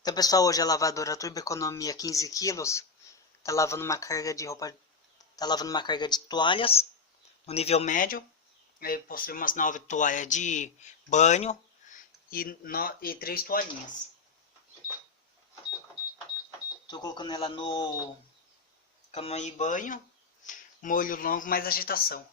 Então, pessoal, hoje a lavadora Turbo Economia 15 quilos tá lavando uma carga de roupa, tá lavando uma carga de toalhas no nível médio. Aí possui umas 9 toalhas de banho e 3 toalhinhas. Tô colocando ela no cama e banho, molho longo mais agitação.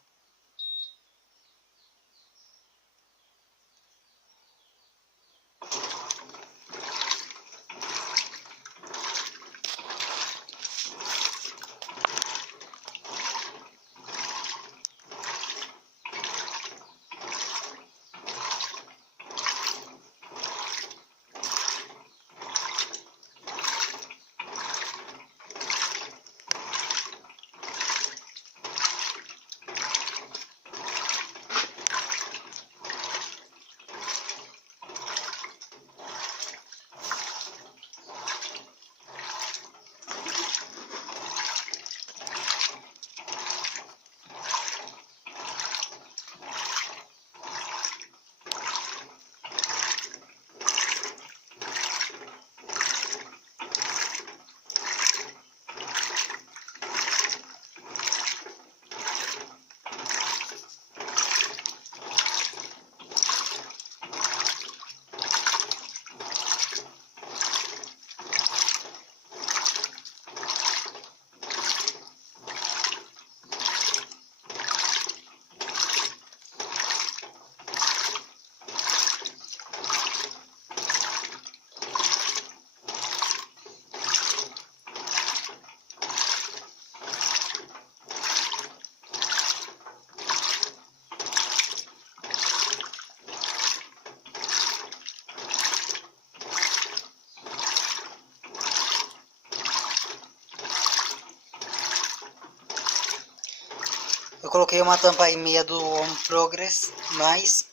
Eu coloquei uma tampa e meia do Home Progress mais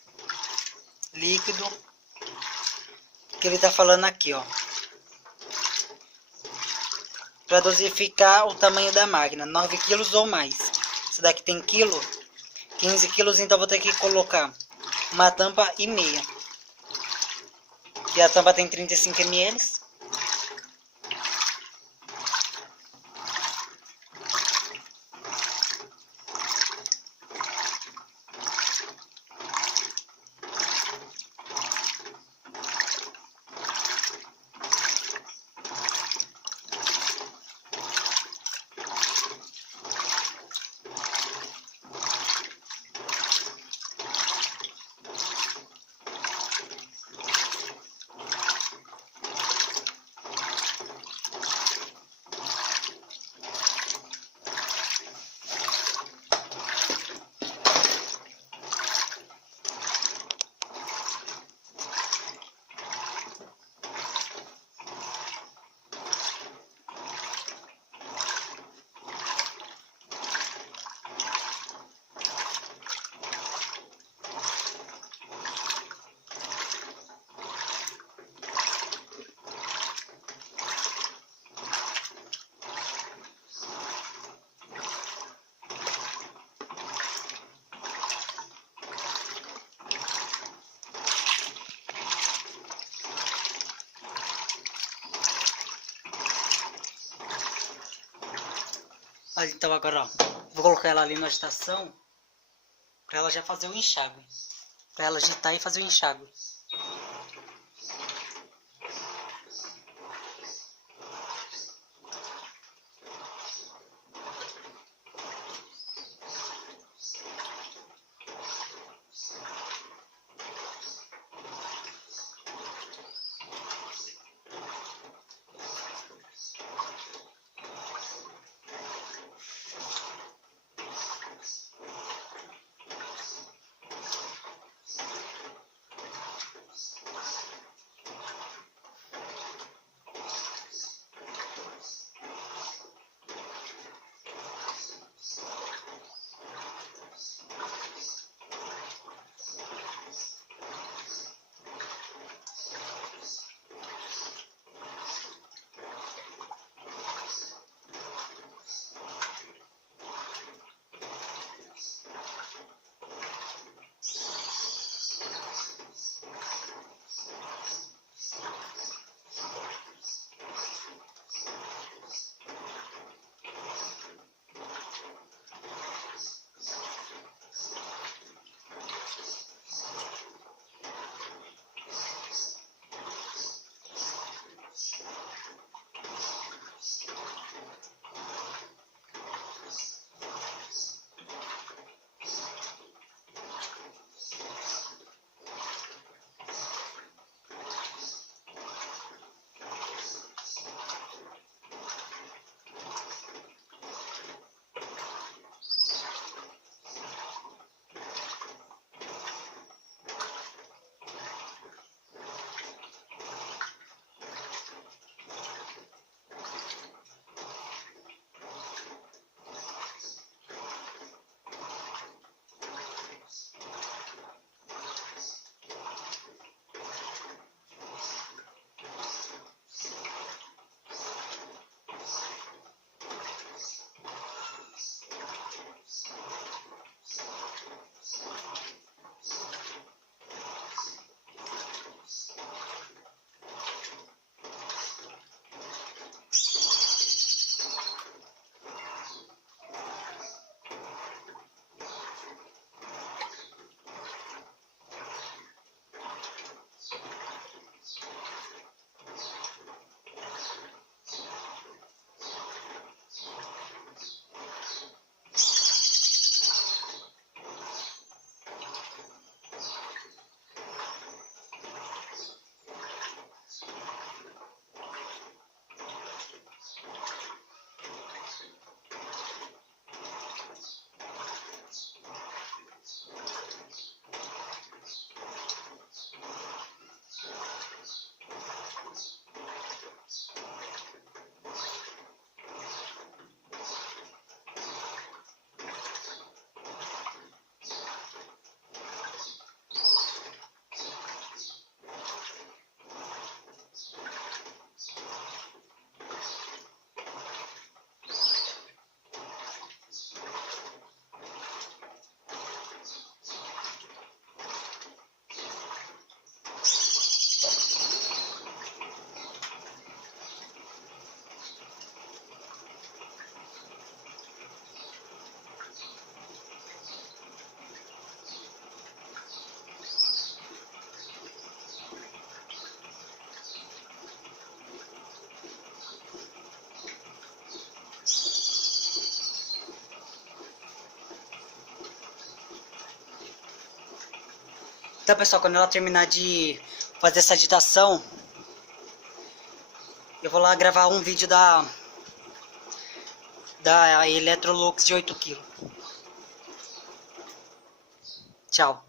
líquido, que ele tá falando aqui, ó, para dosificar o tamanho da máquina, 9 quilos ou mais. Esse daqui tem quilo, 15 quilos, então vou ter que colocar uma tampa e meia. E a tampa tem 35 ml. Então agora, ó, vou colocar ela ali na agitação para ela já fazer o enxágue. Para ela agitar e fazer o enxágue. Então, pessoal, quando ela terminar de fazer essa agitação, eu vou lá gravar um vídeo da Electrolux de 8 kg. Tchau.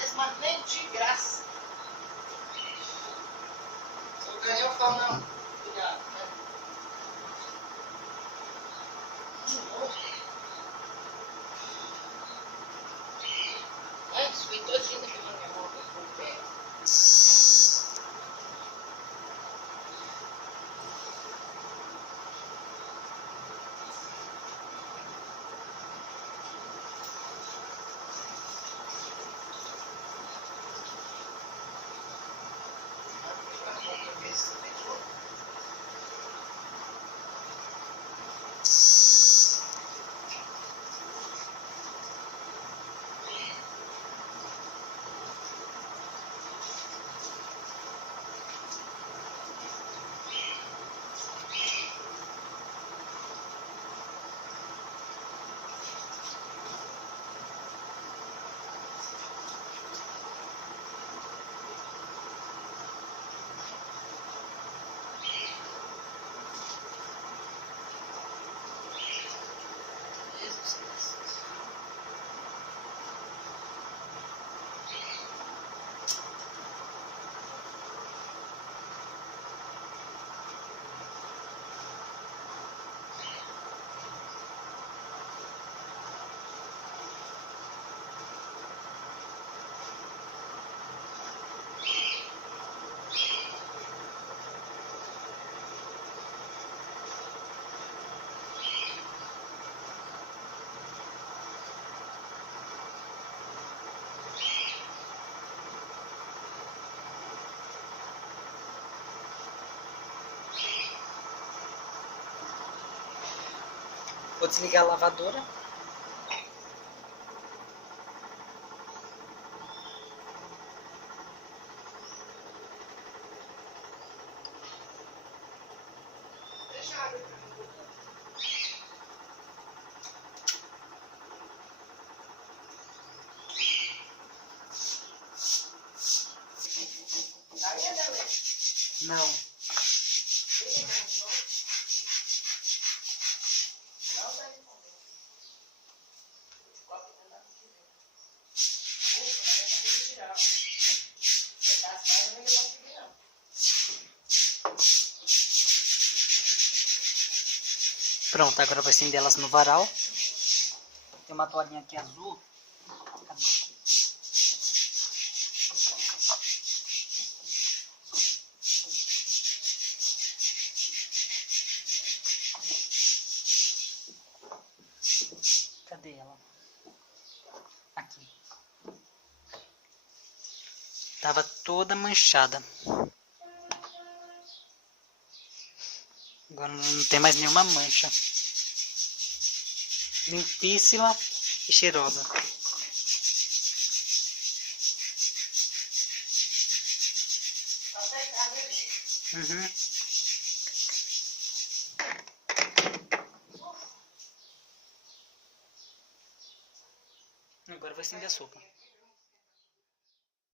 Desmantelante de graça. Se eu ganhar, eu falo, não. Obrigado. É, subi todinho aqui na minha mão, com o pé. Vou desligar a lavadora. Não. Pronto, agora vai acender elas no varal. Tem uma toalhinha aqui azul. Cadê ela? Aqui. Tava toda manchada. Agora não tem mais nenhuma mancha. Limpíssima. e cheirosa. Uhum. Agora vai acender açúcar.